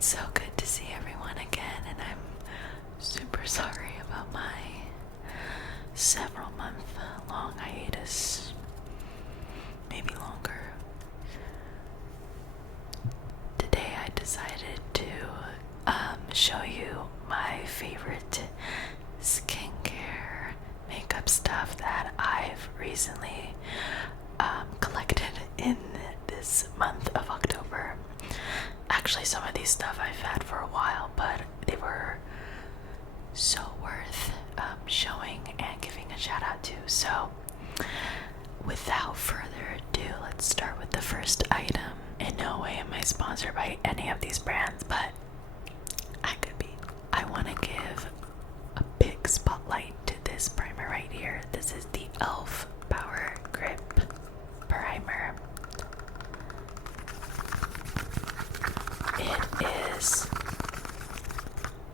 It's so good to see everyone again, and I'm super sorry about my several month long hiatus, maybe longer. Today I decided to show you my favorite skincare makeup stuff that I've recently collected in this month of October. Actually, some of these stuff I've had for a while, but they were so worth showing and giving a shout out to. So without further ado, let's start with the first item. In no way am I sponsored by any of these brands, but I could be. I want to give a big spotlight to this primer right here. This is the e.l.f. Power Grip Primer. It is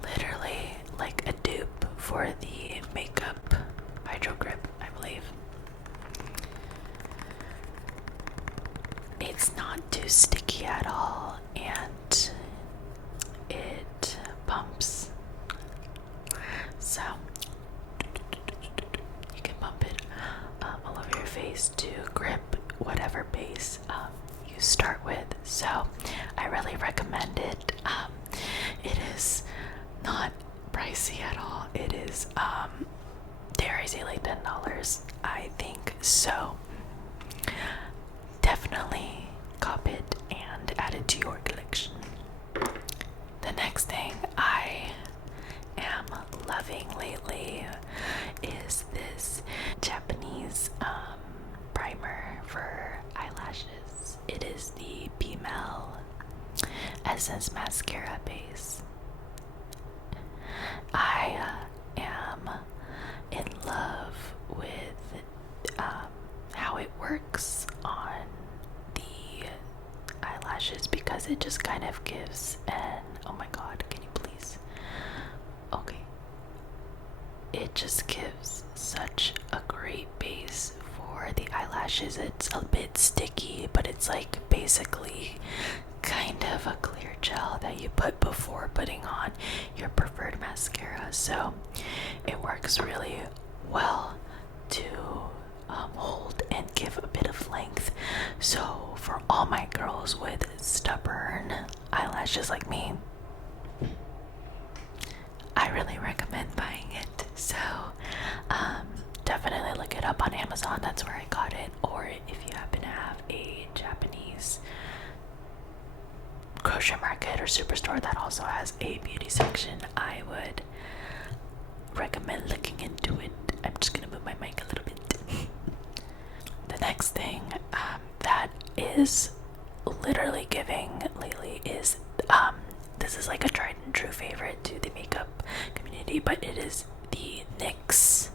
literally like a dupe for the makeup Hydro Grip, I believe. It's not too sticky at all, and it pumps. So you can pump it all over your face to grip whatever base you start with. So I really recommend it. It is not pricey at all. It is dare I say like $10, I think. So definitely cop it and add it to your collection. The next thing I am loving lately is this Japanese primer for eyelashes. It is the Bmel Essence Mascara Base. I am in love with how it works on the eyelashes because it just kind of gives an, oh my god, can you please? Okay. It just gives such a great base for the eyelashes. It's a bit sticky, but it's like basically kind of a clear gel that you put before putting on your preferred mascara. So it works really well to hold and give a bit of length. So for all my girls with stubborn eyelashes like me, I really recommend buying it. So definitely look it up on Amazon. That's where I got it. Or if you happen to have a Japanese grocery market or superstore that also has a beauty section, I would recommend looking into it. I'm just gonna move my mic a little bit. The next thing that is literally giving lately is this is like a tried and true favorite to the makeup community, but it is the NYX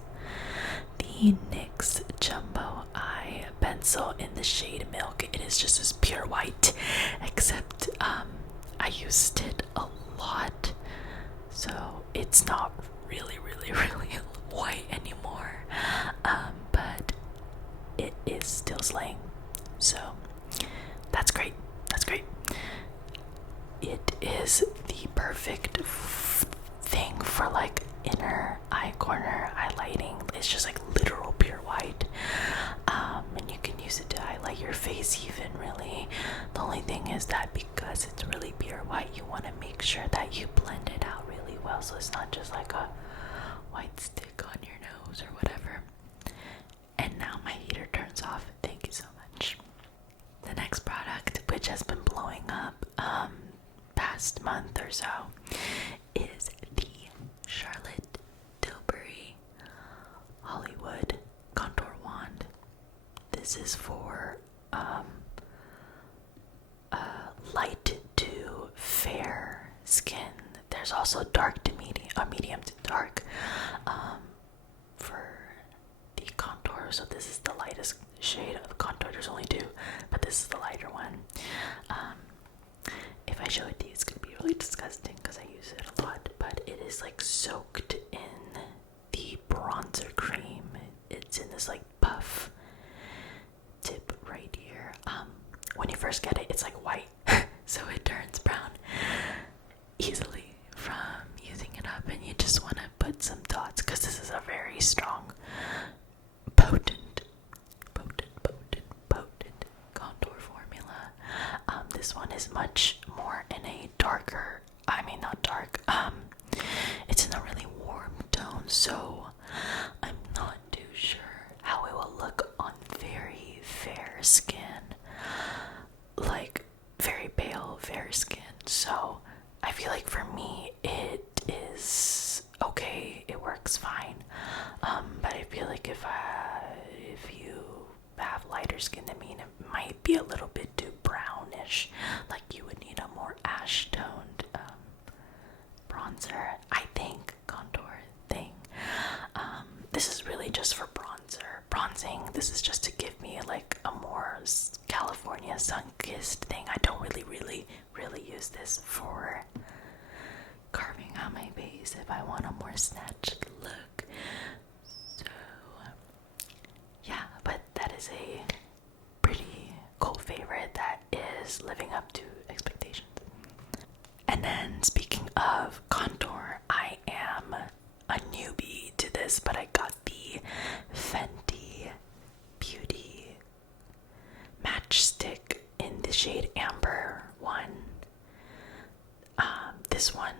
Jumbo Eye Pencil in the shade Milk. It is just as pure white, except I used it a lot, so it's not really white anymore, but it is still slaying, so that's great. It is the perfect thing for like inner eye corner highlighting. It's just like literal pure white, and you can use it to highlight your face even, really. The only thing is that because it's really pure white, you want to make sure that you blend it out really well, so it's not just like a white stick on your nose or whatever. And now my heater turns off. Thank you so much. The next product, which has been blowing up past month or so, is the Charlotte Tilbury Hollywood Contour Wand. This is for light to fair skin. There's also dark to medium, or medium to dark for the contour. So this is the lightest shade of contour. There's only two, but this is the lighter one. If I show it to you, it's gonna be really disgusting because I use it a lot, but it is like soaked in the bronzer cream. It's in this like puff tip right here. When you first get it, it's like white, so it turns brown. easily from using it up, and you just want to put some dots because this is a very strong, potent contour formula. This one is much more in a darker, not dark, it's in a really warm tone, so I'm not too sure how it will look on very fair skin, like very pale, fair skin. So I feel like for me it is okay, it works fine. But I feel like if you have lighter skin than me, it might be a little bit too brownish. Like you would need a more ash toned bronzer, I think, contour thing. This is really just for bronzing. This is just to give me like a more California sun-kissed thing. I don't really use this for carving out my face if I want a more snatched look. So yeah, but that is a pretty cult favorite that is living up to expectations. And then speaking of contour, I am a newbie to this, but I got the Fenty Beauty matchstick in the shade Amber 1. This one,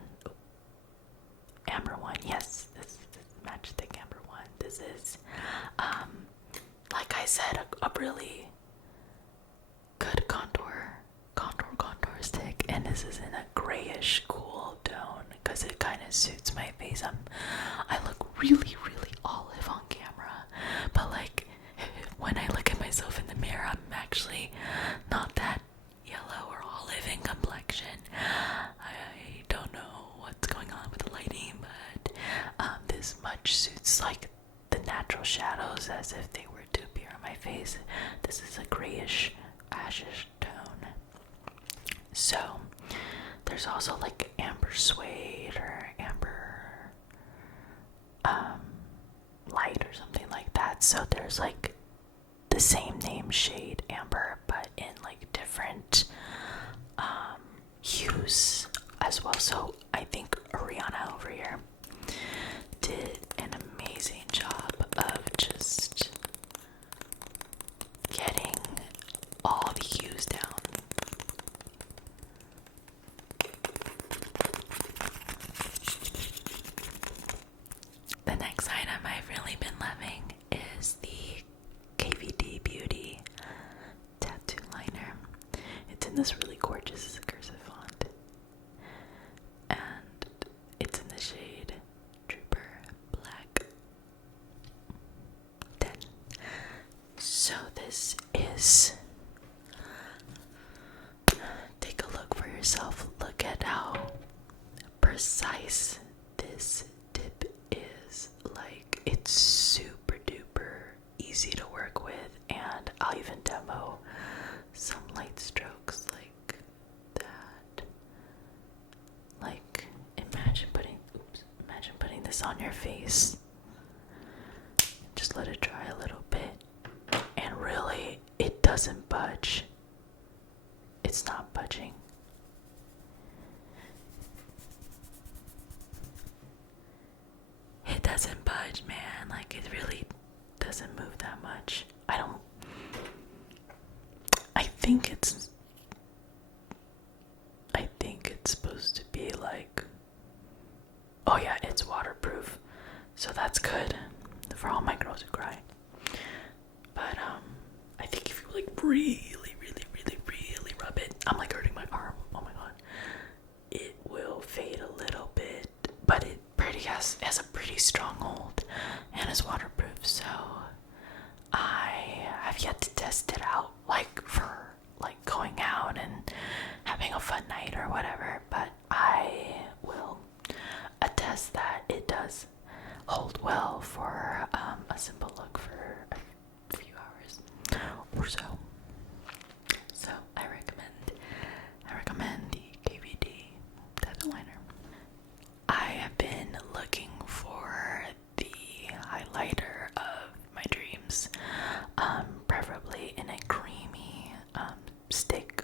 Amber 1, yes, this matchstick Amber 1. This is, like I said, a really good contour stick, and this is in a grayish cool tone because it kind of suits my face. I look really olive on camera, but like when I look at myself in the mirror, I'm actually not that yellow or olive in complexion. I don't know what's going on with the lighting, but this much suits like the natural shadows as if they were to appear on my face. This is a grayish ashish tone. So there's also like amber suede or amber light or something like that. So there's like the same name shade amber, but in like different hues as well. So I think Ariana over here did an amazing job of just getting all the hues down. The next item I've really been loving is the KVD Beauty tattoo liner. It's in this really gorgeous cursive font, and it's in the shade Trooper Black 10. So this is, take a look for yourself. Look at how precise this tip is. Like, it's super duper easy to work with, and I'll even demo some light strokes like that. Like, imagine putting this on your face. Just let it dry a little bit, and really, it doesn't budge. It's not budging. It doesn't budge, man. Like, it really doesn't move that much. I think it's supposed to be like, oh yeah, it's waterproof, so that's good for all my girls who cry. But I think if you like really rub it, I'm like hurting my arm, oh my god, it will fade a little bit, but it has a pretty strong hold and is waterproof. So I have yet to test it out, like for like going out and having a fun night or whatever, but I will attest that it does hold well for a simple look for a few hours or so. So I recommend the KVD tattoo liner. I have been looking for the highlighter of my dreams, preferably in a creamy stick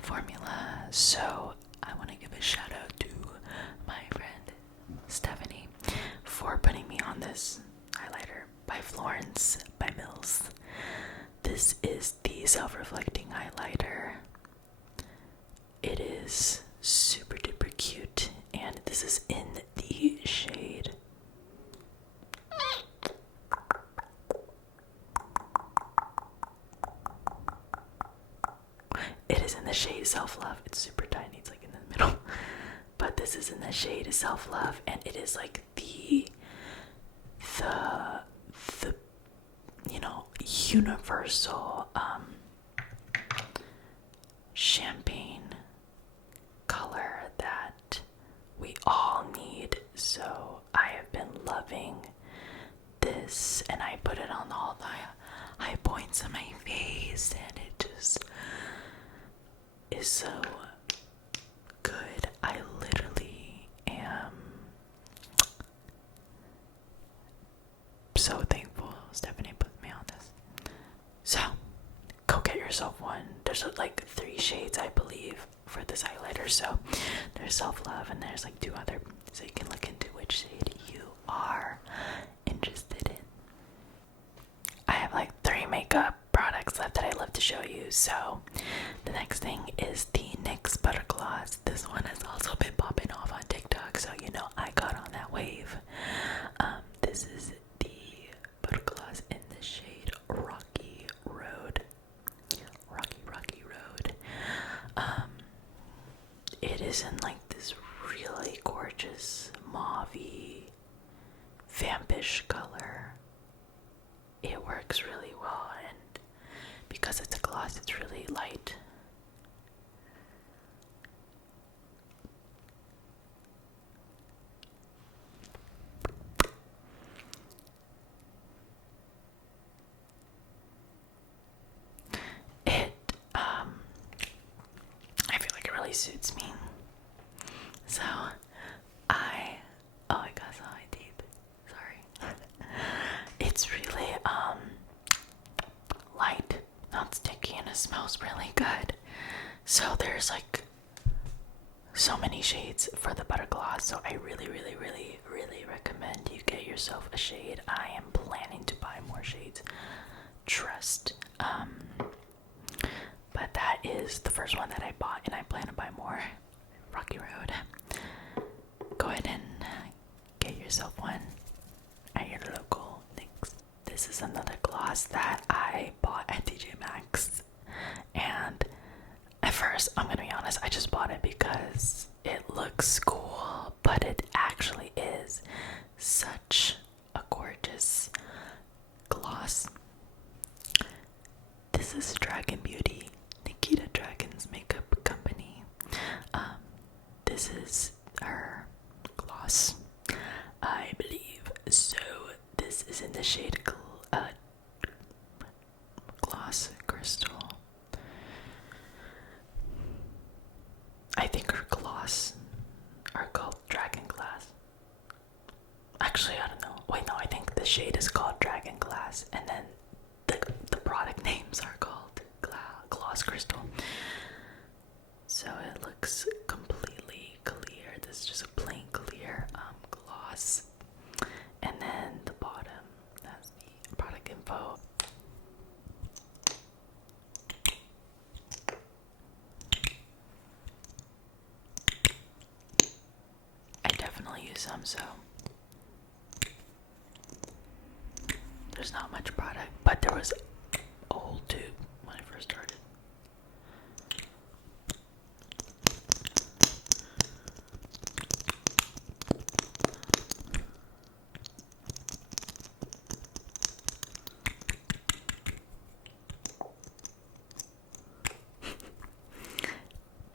formula. So I want to give a shout self-reflecting highlighter. It is super duper cute, and this is in the shade. It is in the shade Self-Love. It's super tiny, it's like in the middle. But this is in the shade Self-Love, and it is like the universal champagne color that we all need. So I have been loving this, and I put it on all the high points of my face, and it just is so good. I literally am so thankful Stephanie put me on this. So go get yourself one. There's like 3 shades, I believe, for this highlighter. So there's Self-Love, and there's like 2 other, so you can look into which shade you are interested in. I have like 3 makeup products left that I'd love to show you. So the next thing is the NYX Butter Gloss. This one has also been popping off on TikTok, so you know I got on that wave. This is the Butter Gloss in the shade Rocky Road. Rocky Road. It is in like this really gorgeous mauve-y vampish color. It works really well, and because it's a gloss, it's really light. I feel like it really suits me. So oh, I got some on my teeth. Sorry. It's really light, not sticky, and it smells really good. So there's like so many shades for the butter gloss, so I really recommend you get yourself a shade. I am planning to buy more shades, trust. But that is the first one that I bought, and I plan to buy more. Rocky Road. Go ahead and get yourself one at your local NYX. This is another gloss that I bought at TJ Maxx, and at first, I'm gonna be honest, I just bought it because it looks cool, but it actually is such a gorgeous gloss. This is Dragon Beauty, Nikita Dragon's makeup company. This is her gloss, I believe. So this is in the shade Gloss Crystal. I think her gloss are called Dragon Glass. Actually, I don't know. Wait, no, I think the shade is called Dragon Glass, and then the product names are called Gloss Crystal. So it looks completely clear. This is just a plain clear gloss. And then the bottom, that's the product info. I definitely use some, so there's not much product, but there was a whole tube when I first started.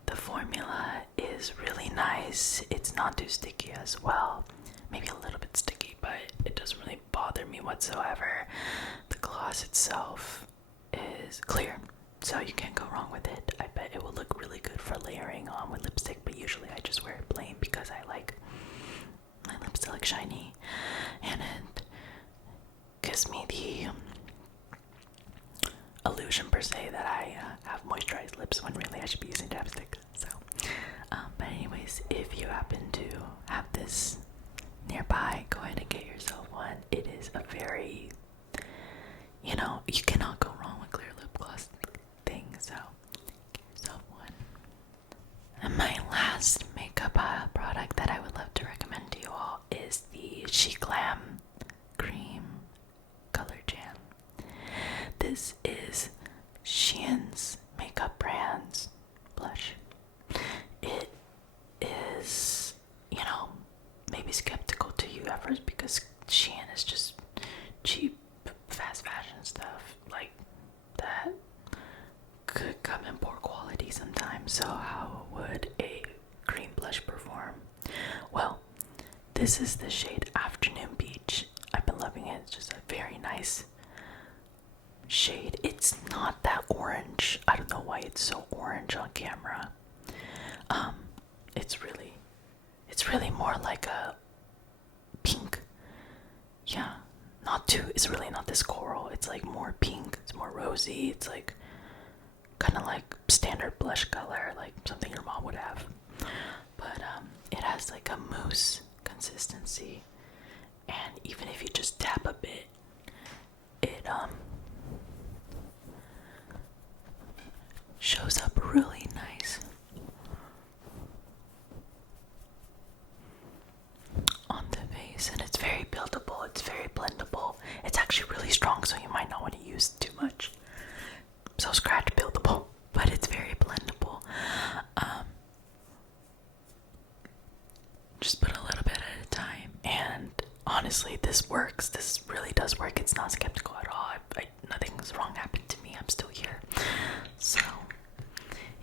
The formula is really nice. It's not too sticky as well. Maybe a little bit sticky, but it doesn't really bother me whatsoever. The gloss itself is clear, so you can't go wrong with it. I bet it will look really good for layering on with lipstick, but usually I just wear it plain because I like my lips to look shiny, and it gives me the illusion per se that I have moisturized lips when really I should be using chapstick. So but anyways, if you happen to have this nearby, go ahead and get yourself one. It is a very, you cannot go wrong with clear lip gloss. Beachy Glam Cream Color Jam. This is Shein's makeup brand's blush. It is, maybe skeptical to you at first because Shein is just cheap, fast fashion stuff like that could come in poor quality sometimes. So how would a cream blush perform? Well, this is the shade Afternoon Beach. I've been loving it. It's just a very nice shade. It's not that orange. I don't know why it's so orange on camera. It's really more like a pink. Yeah, it's really not this coral. It's like more pink. It's more rosy. It's like kind of like standard blush color, like something your mom would have. But it has like a mousse consistency, and even if you just tap a bit, it shows up really nice on the face, and it's very buildable. It's very blendable. It's actually really strong, so you might not want to use too much. So scratch buildable, but it's very blendable. Just put a little bit at a time, and honestly, this works. This really does work. It's not skeptical at all. Nothing's wrong happened to me. I'm still here. So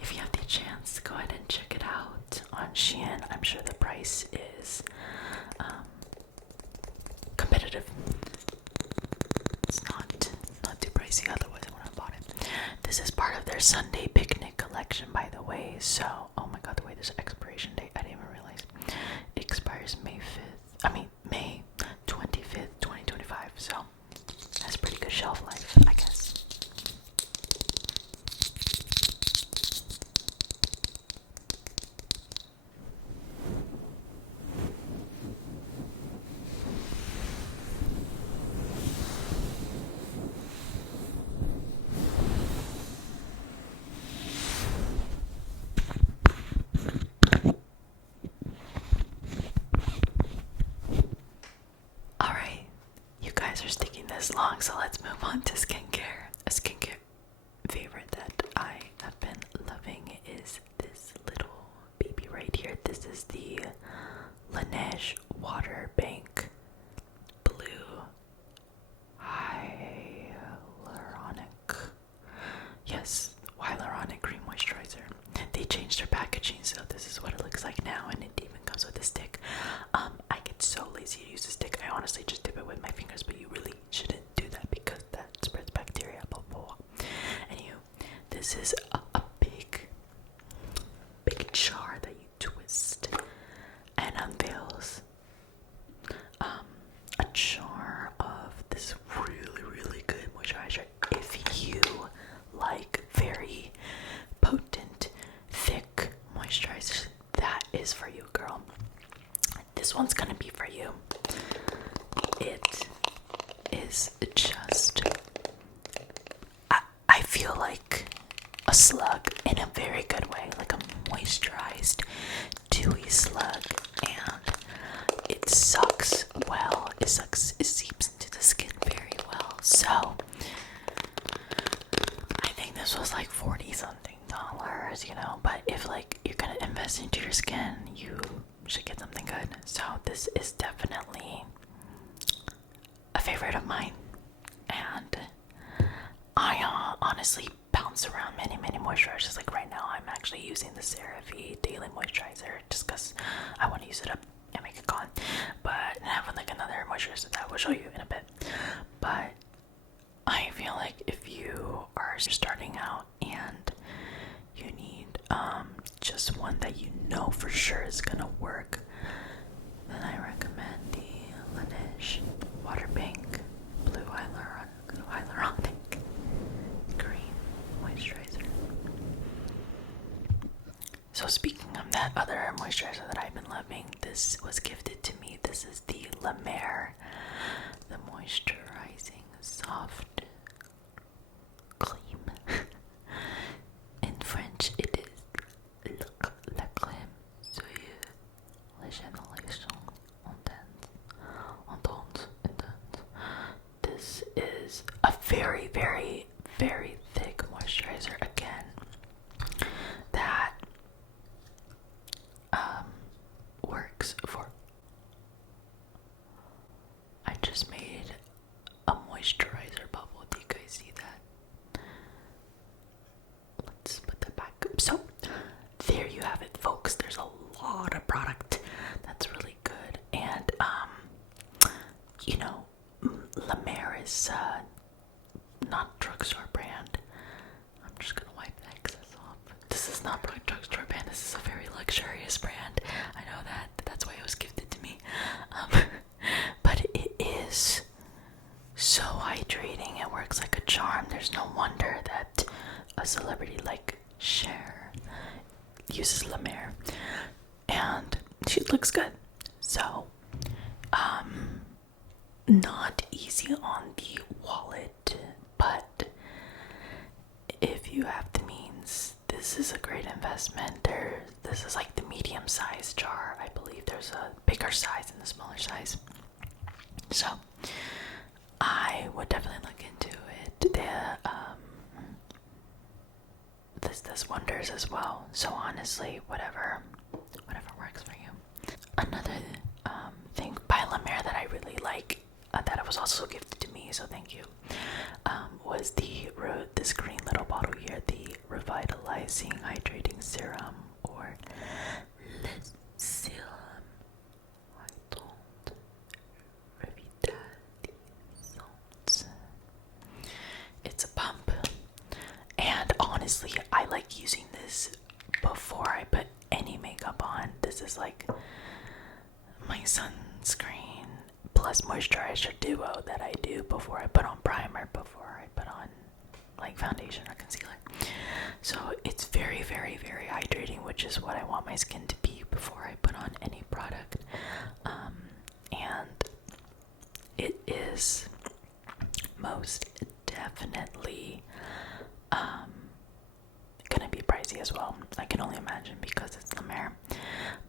if you have the chance, go ahead and check it out on Shein. I'm sure the price is competitive. It's not too pricey, otherwise I would have bought it. This is part of their Sunday picnic collection, by the way. So, oh my god, the way there's an expiration date, I didn't even realize. It expires May 25th, 2025. So that's pretty good shelf life, I guess. Alright, you guys are sticking this long, so let's move on to skincare. A skincare favorite that I have been loving is this little baby right here. This is the Laneige Water Bank Blue Hyaluronic. Yes, hyaluronic cream moisturizer. They changed their packaging, so this is what it looks like now, and it even comes with a stick. I get so lazy to use a stick. I honestly just dip it with my fingers, but you really shouldn't do that because that spreads bacteria. Blah, blah, blah. Anywho, this is a big jar that you twist and unveils a jar of this really, really good moisturizer. If you like very potent, thick moisturizers, that is for you, girl. This one's gonna be for you. It is just, I feel like a slug in a very good way, like a moisturized, dewy slug, and it sucks well. It seeps into the skin very well. So I think this was like $40 something, but if like you're gonna invest into your skin, you should get something good. So this is definitely a favorite of mine, and I honestly bounce around many moisturizers. Like right now I'm actually using the CeraVe Daily Moisturizer just because I want to use it up and make it gone, but I have like another moisturizer that I will show you in a bit. But I feel like if you are starting out and you need just one that you know for sure is gonna work, then I recommend the Laneige Water Bank Blue Hyaluronic Cream Moisturizer. So speaking of that other moisturizer that I've been loving, this was gifted to me. This is the La Mer, the Moisturizing Soft Cream. In French, it is la crème soyeuse régénération intense this is not drugstore brand. This is a very luxurious brand. I know that. That's why it was gifted to me. But it is so hydrating. It works like a charm. There's no wonder that a celebrity like Cher uses La Mer, and she looks good. So, not easy on the wallet, but if you have the means, this is a great investment. This is like the medium-sized jar. I believe there's a bigger size and a smaller size. So, I would definitely look into it. This does wonders as well. So honestly, whatever works for you. Another thing by La Mer that I really like, that was also gifted to me, so thank you, was this green little bottle here, the Revitalizing Hydrating Serum, or Le Serum Hydrant Revitalisant. It's a pump, and honestly, I like using this before I put any makeup on. This is like my sunscreen plus moisturizer duo that I do before I put on primer, before I put on like foundation or concealer. So it's very, very, very hydrating, which is what I want my skin to be before I put on any product. And it is most definitely gonna be pricey as well. I can only imagine because it's La Mer.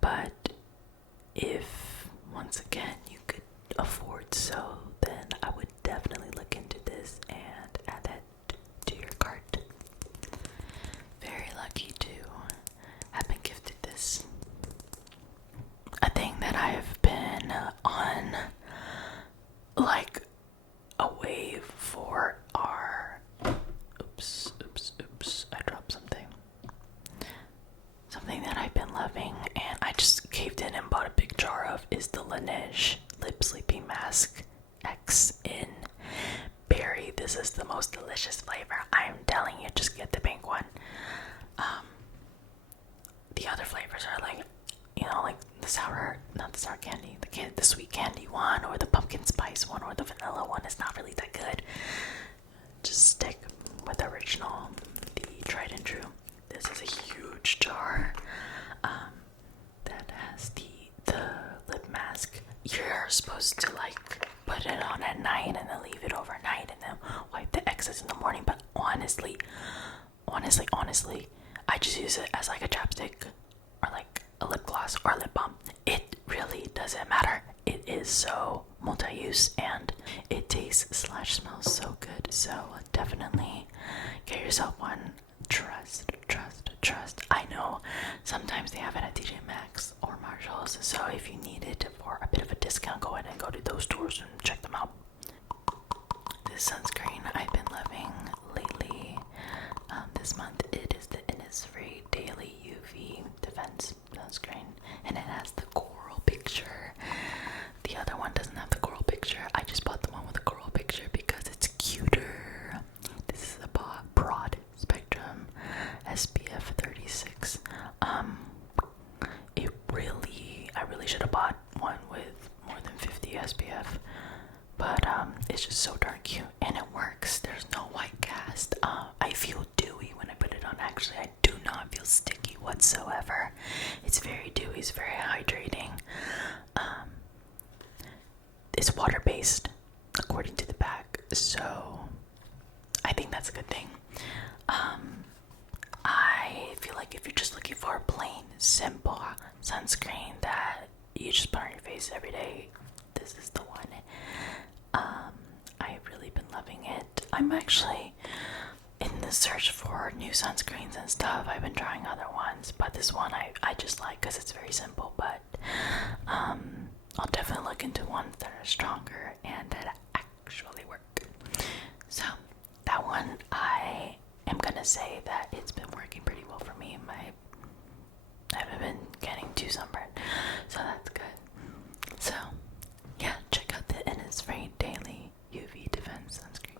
But if once again you could afford so, then I would definitely look into this and add that to your cart. Very lucky to have been gifted this. A thing that I've been on like a wave for are oops, I dropped something. Something that I've been loving and I just caved in and bought a big jar of is the Laneige Lip Sleeping Mask X in Berry. This is the most delicious flavor. I'm telling you, just get the pink one. The other flavors are like, like not the sour candy, the sweet candy one, or the pumpkin spice one, or the vanilla one is not really that good. Just stick with the original, the tried and true. This is a huge jar that has the lip mask. You're supposed to like put it on at night and then leave it overnight and then wipe the excess in the morning. But honestly, I just use it as like a chapstick or like a lip gloss or a lip balm. It really doesn't matter. It is so multi-use and it tastes / smells so good. So definitely get yourself one. Trust. I know sometimes they have it at TJ Maxx or Marshalls, so if you need it for a bit of a discount, go ahead and go to those stores and check them out. This sunscreen I've been loving lately. This month it is the Innisfree Daily UV Defense Sunscreen, and it has the coral picture. The other one doesn't have the coral picture. I just bought the one with the coral picture because it's cuter. This is a broad spectrum SPF 36. I really should have bought one with more than 50 SPF, but it's just so darn cute and it works. There's no white cast. I feel dewy when I put it on. Actually, I do not feel sticky whatsoever. It's very dewy, it's very hydrating. It's water-based according to the back, so I think that's a good thing. I feel like if you're just looking for a plain, simple sunscreen that you just put on your face every day, this is the one. I've really been loving it. I'm actually in the search for new sunscreens and stuff. I've been trying other ones, but this one I just like because it's very simple. But I'll definitely look into ones that are stronger and that actually work. So that one, I am gonna say that it's been working pretty well for me. I haven't been getting too sunburned, so that's good. So yeah, check out the Innisfree Daily UV Defense Sunscreen.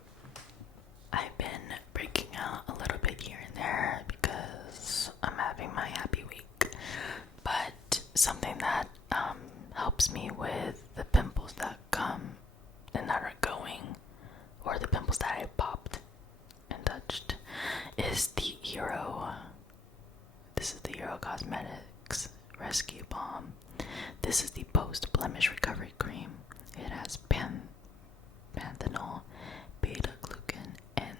I've been breaking out a little bit here and there because I'm something that helps me with the pimples that come and that are going, or the pimples that I popped and touched, is the Hero. This is the Hero Cosmetics Rescue Balm. This is the Post Blemish Recovery Cream. It has panthenol, beta-glucan, and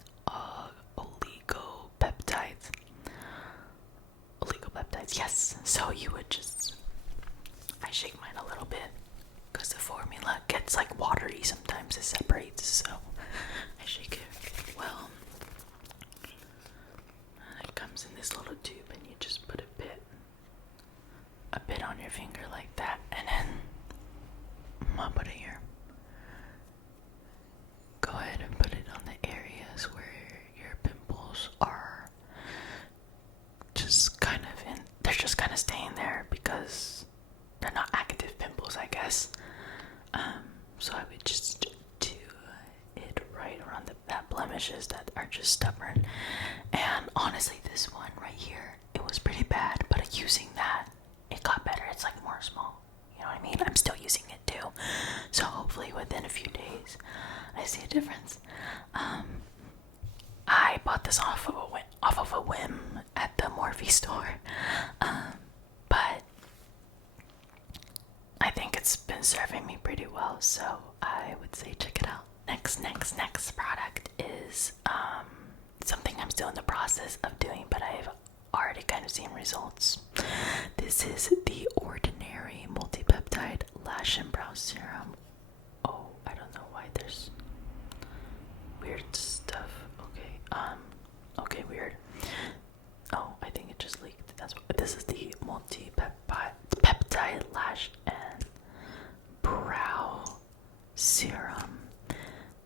oligopeptides. Oligopeptides, yes. So you would just, I shake mine a little bit because the formula gets like watery sometimes. It separates, so I shake it well. And it comes in this little tube, and you just put a bit on your finger like that, and then I'll put it here. Go ahead and put it on the areas where your pimples are just kind of in, they're just kind of staying there because they're not active pimples, I guess. So I would just do it right around that blemishes that are just stubborn. And honestly, this one right here, it was pretty bad, but using that, it got better. It's like more small. You know what I mean? I'm still using it too. So hopefully within a few days, I see a difference. I bought this off of a whim at the Morphe store. But I think it's been serving me pretty well, so I would say check it out. Next product is something I'm still in the process of doing, but I've already kind of seen results. This is the Ordinary Multi-Peptide Lash and Brow Serum. Oh, I don't know why there's weird stuff. Okay, weird. Oh, I think it just leaked. That's what this is, the multi-peptide lash and brow serum.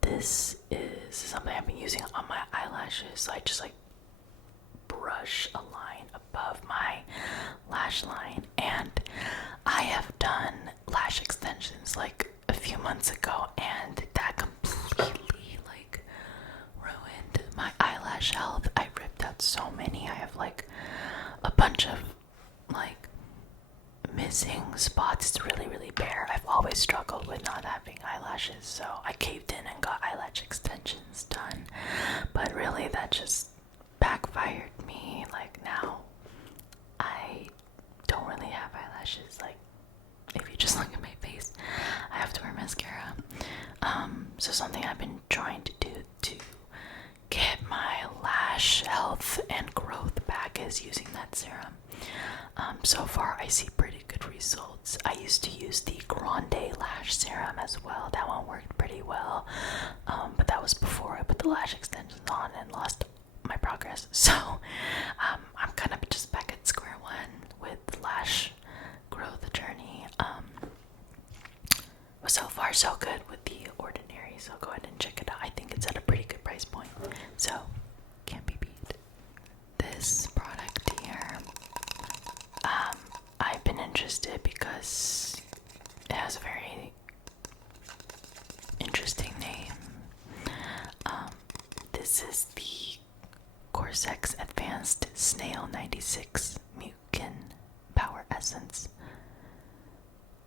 This is something I've been using on my eyelashes. I just like brush a line above my lash line, and I have done lash extensions like a few months ago, and that completely like ruined my eyelash health. I ripped out so many. I have like a bunch of like missing spots. It's really bare. I've always struggled with not having eyelashes, so I caved in and got eyelash extensions done, but really that just backfired me. Like now I don't really have eyelashes. Like if you just look at my face, I have to wear mascara. So something I've been trying to do to get my lash health and growth back is using that serum. So far I see pretty good results. I used to use the Grande Lash Serum as well. That one worked pretty well, but that was before I put the lash extensions on and lost my progress. So I'm kind of just back at square one with lash growth journey. But so far so good with the Ordinary, so go ahead and check it out. I think it's at a pretty good price point, so can't be beat. This product here, I've been interested because it has a very interesting name. This is the Corsex Advanced Snail 96 Mucin Power Essence.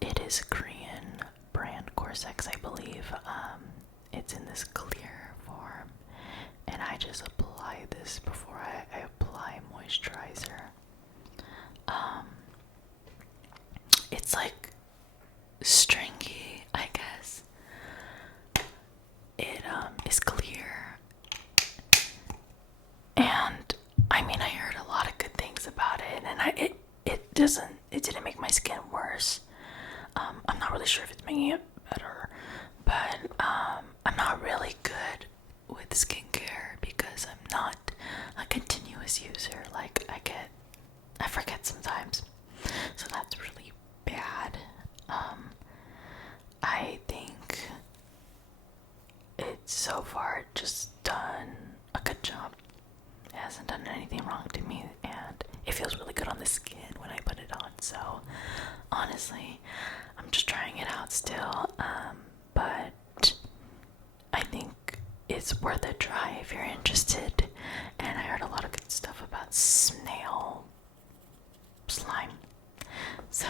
It is a Korean brand, Corsex, I believe. It's in this clear form, and I just apply this before I apply moisturizer. It's like stringy, I guess. It is clear, and I mean, I heard a lot of good things about it, and it didn't make my skin worse. I'm not really sure if it's making it better, but I'm not really good with skincare because I'm not a continuous user. Like I forget sometimes, so that's really bad. I think it's so far just done a good job. It hasn't done anything wrong to me, and it feels really good on the skin when I put it on. So honestly, I'm just trying it out still, but I think it's worth a try if you're interested. And I heard a lot of good stuff about snail slime, so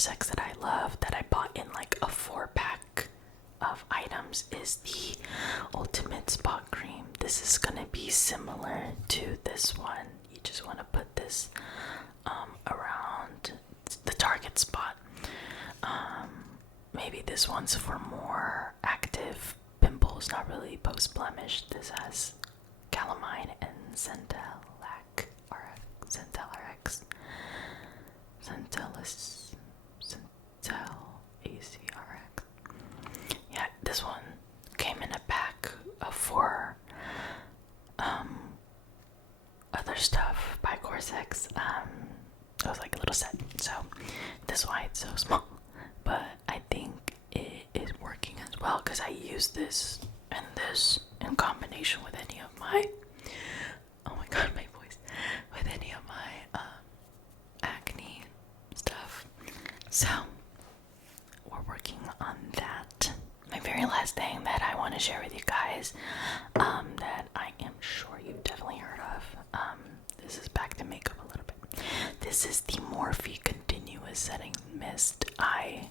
Corsex that I love, that I bought in like a 4-pack of items, is the Ultimate Spot Cream. This is gonna be similar to this one. You just want to put this around the target spot. Maybe this one's for more active pimples, not really post blemish. This has calamine and Centellac RX, Centel ACRX. Yeah, this one came in a pack of 4 other stuff by Corsex. It was like a little set, so this is why it's so small. But I think it is working as well, because I use this in combination with any of my, oh my god, my voice, with any of my acne stuff. So we're working on that. My very last thing that I want to share with you guys, that I am sure you've definitely heard of, this is back to makeup a little bit. This is the Morphe Continuous Setting Mist. I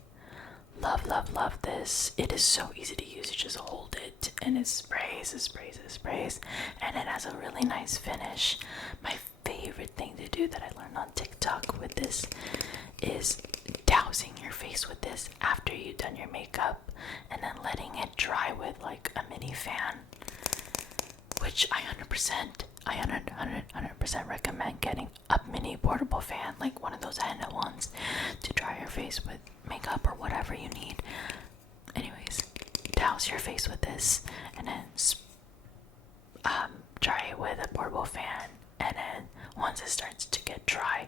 love this. It is so easy to use. You just hold it and it sprays, and it has a really nice finish. My favorite thing to do that I learned on TikTok with this is dousing your face with this after you've done your makeup, and then letting it dry with like a mini fan, which I 100% recommend getting a mini portable fan, like one of those henna ones, to dry your face with makeup or whatever you need. Anyways, douse your face with this, and then dry it with a portable fan, and then once it starts to get dry,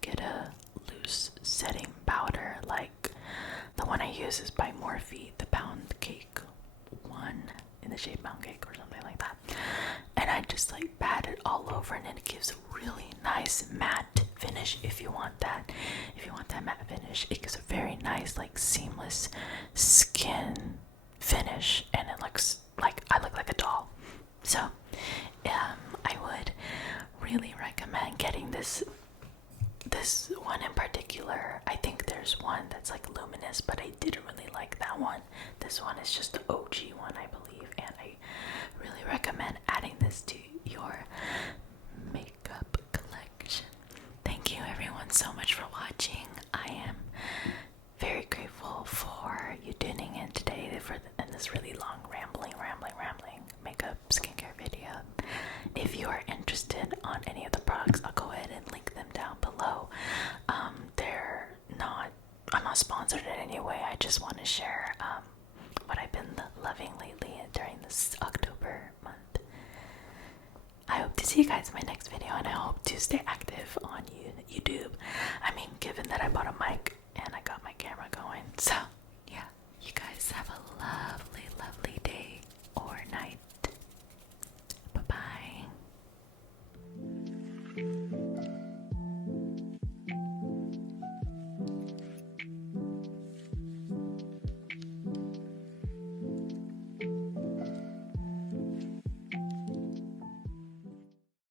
get a loose setting powder. Like the one I use is by Morphe, the Pound Cake one, in the shade Pound Cake or something like that, and I just like pat it all over, and then it gives a really nice matte finish. If you want that matte finish, it gives a very nice, like, seamless skin finish, and it looks like I look like a doll. So I would really recommend getting this one in particular. I think there's one that's like luminous, but I didn't really like that one. This one is just the OG one, I believe, and I really recommend adding this to your makeup collection. Thank you everyone so much for watching. I am very grateful for you tuning in today in this really long rambling makeup skincare video. If you are interested on any of the products, I'll go ahead and link them down below. I'm not sponsored in any way. I just want to share what I've been loving lately during this October month. I hope to see you guys in my next video, and I hope to stay active on YouTube. I mean, given that I bought a mic,